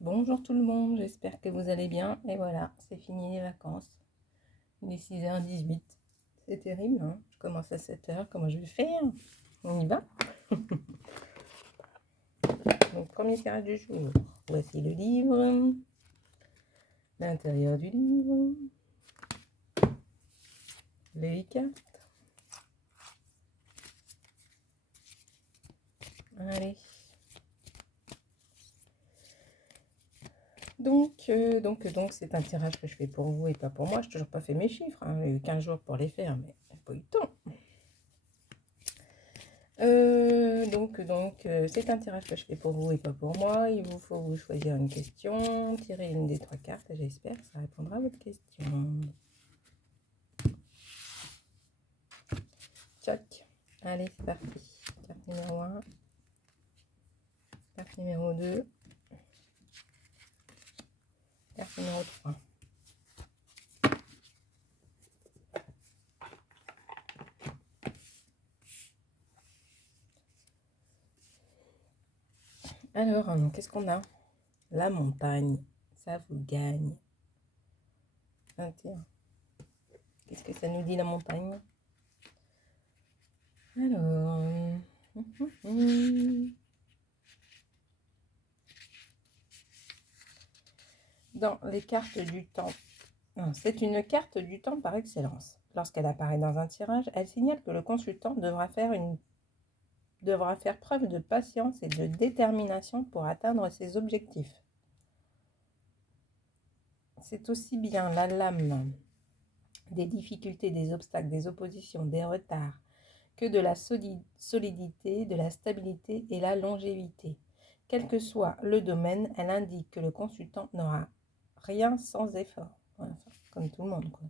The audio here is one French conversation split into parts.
Bonjour tout le monde, j'espère que vous allez bien. Et voilà, c'est fini les vacances. Il est 6h18. C'est terrible, hein. Je commence à 7h, comment je vais faire? On y va? Donc, premier tirage du jour. Voici le livre. L'intérieur du livre. Les cartes. Allez. Donc, c'est un tirage que je fais pour vous et pas pour moi. Je n'ai toujours pas fait mes chiffres, hein. J'ai eu 15 jours pour les faire, mais j'ai pas eu le temps. C'est un tirage que je fais pour vous et pas pour moi. Il vous faut vous choisir une question, tirer une des 3 cartes. J'espère que ça répondra à votre question. Tchac. Allez, c'est parti. Carte numéro 1. Carte numéro 2. Carte numéro 3. Alors, qu'est-ce qu'on a? La montagne. Ça vous gagne. 21. Qu'est-ce que ça nous dit la montagne? Alors... Dans les cartes du temps. C'est une carte du temps par excellence. Lorsqu'elle apparaît dans un tirage, elle signale que le consultant devra faire preuve de patience et de détermination pour atteindre ses objectifs. C'est aussi bien la lame des difficultés, des obstacles, des oppositions, des retards, que de la solidité, de la stabilité et la longévité. Quel que soit le domaine, elle indique que le consultant n'aura rien sans effort. Enfin, comme tout le monde, quoi.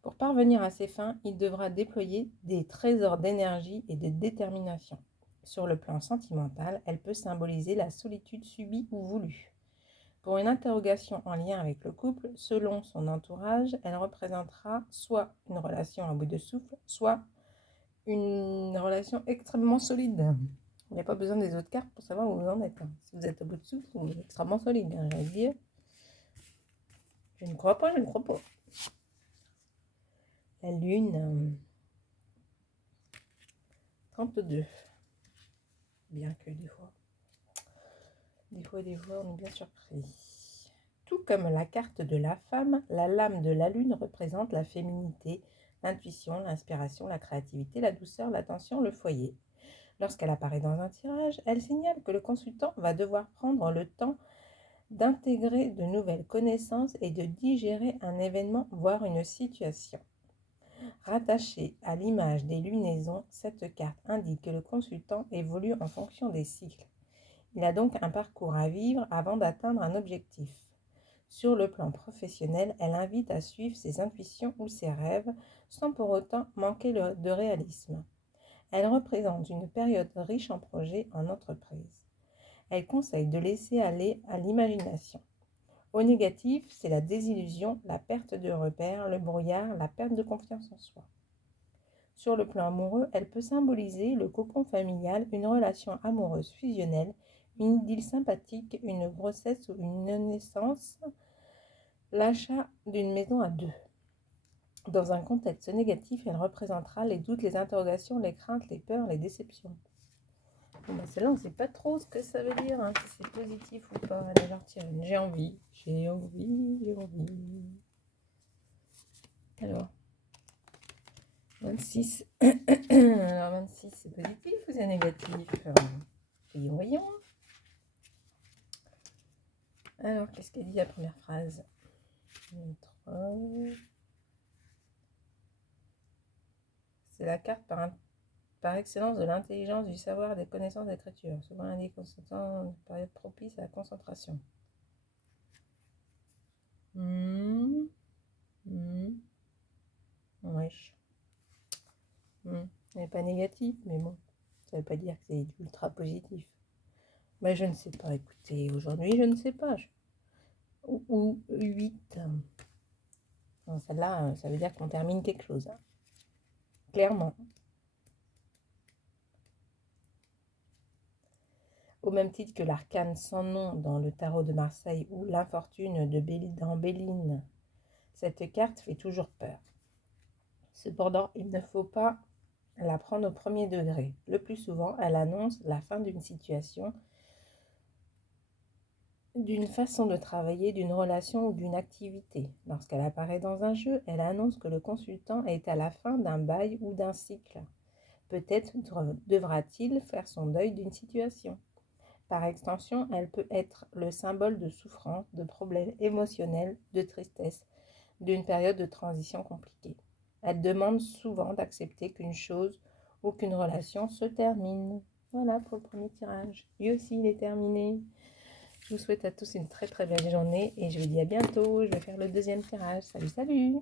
Pour parvenir à ses fins, il devra déployer des trésors d'énergie et de détermination. Sur le plan sentimental, elle peut symboliser la solitude subie ou voulue. Pour une interrogation en lien avec le couple, selon son entourage, elle représentera soit une relation à bout de souffle, soit une relation extrêmement solide. Il n'y a pas besoin des autres cartes pour savoir où vous en êtes. Si vous êtes à bout de souffle, vous êtes extrêmement solide, j'allais dire. Je ne crois pas. La lune, 32. Bien que des fois, on est bien surpris. Tout comme la carte de la femme, la lame de la lune représente la féminité, l'intuition, l'inspiration, la créativité, la douceur, l'attention, le foyer. Lorsqu'elle apparaît dans un tirage, elle signale que le consultant va devoir prendre le temps d'intégrer de nouvelles connaissances et de digérer un événement, voire une situation. Rattachée à l'image des lunaisons, cette carte indique que le consultant évolue en fonction des cycles. Il a donc un parcours à vivre avant d'atteindre un objectif. Sur le plan professionnel, elle invite à suivre ses intuitions ou ses rêves sans pour autant manquer de réalisme. Elle représente une période riche en projets en entreprise. Elle conseille de laisser aller à l'imagination. Au négatif, c'est la désillusion, la perte de repères, le brouillard, la perte de confiance en soi. Sur le plan amoureux, elle peut symboliser le cocon familial, une relation amoureuse fusionnelle, une idylle sympathique, une grossesse ou une naissance, l'achat d'une maison à deux. Dans un contexte négatif, elle représentera les doutes, les interrogations, les craintes, les peurs, les déceptions. Bon, celle-là, on ne sait pas trop ce que ça veut dire, si c'est positif ou pas. Allez, j'en retire une. J'ai envie. Alors, 26. Alors, 26, c'est positif ou c'est négatif? Voyons. Alors, qu'est-ce qu'elle dit la première phrase? 3. C'est la carte par excellence de l'intelligence, du savoir, des connaissances d'écriture. Souvent indique consultant une période propice à la concentration. Wesh. Elle n'est pas négative, mais bon, ça ne veut pas dire que c'est ultra positif. Mais je ne sais pas, écoutez, aujourd'hui, je ne sais pas. Ou 8. Celle-là, ça veut dire qu'on termine quelque chose. Clairement. Au même titre que l'arcane sans nom dans le tarot de Marseille ou l'infortune de dans Béline, cette carte fait toujours peur. Cependant, il ne faut pas la prendre au premier degré. Le plus souvent, elle annonce la fin d'une situation, d'une façon de travailler, d'une relation ou d'une activité. Lorsqu'elle apparaît dans un jeu, elle annonce que le consultant est à la fin d'un bail ou d'un cycle. Peut-être devra-t-il faire son deuil d'une situation. Par extension, elle peut être le symbole de souffrance, de problèmes émotionnels, de tristesse, d'une période de transition compliquée. Elle demande souvent d'accepter qu'une chose ou qu'une relation se termine. Voilà pour le premier tirage. Lui aussi, il est terminé. Je vous souhaite à tous une très très belle journée et je vous dis à bientôt. Je vais faire le deuxième tirage. Salut, salut!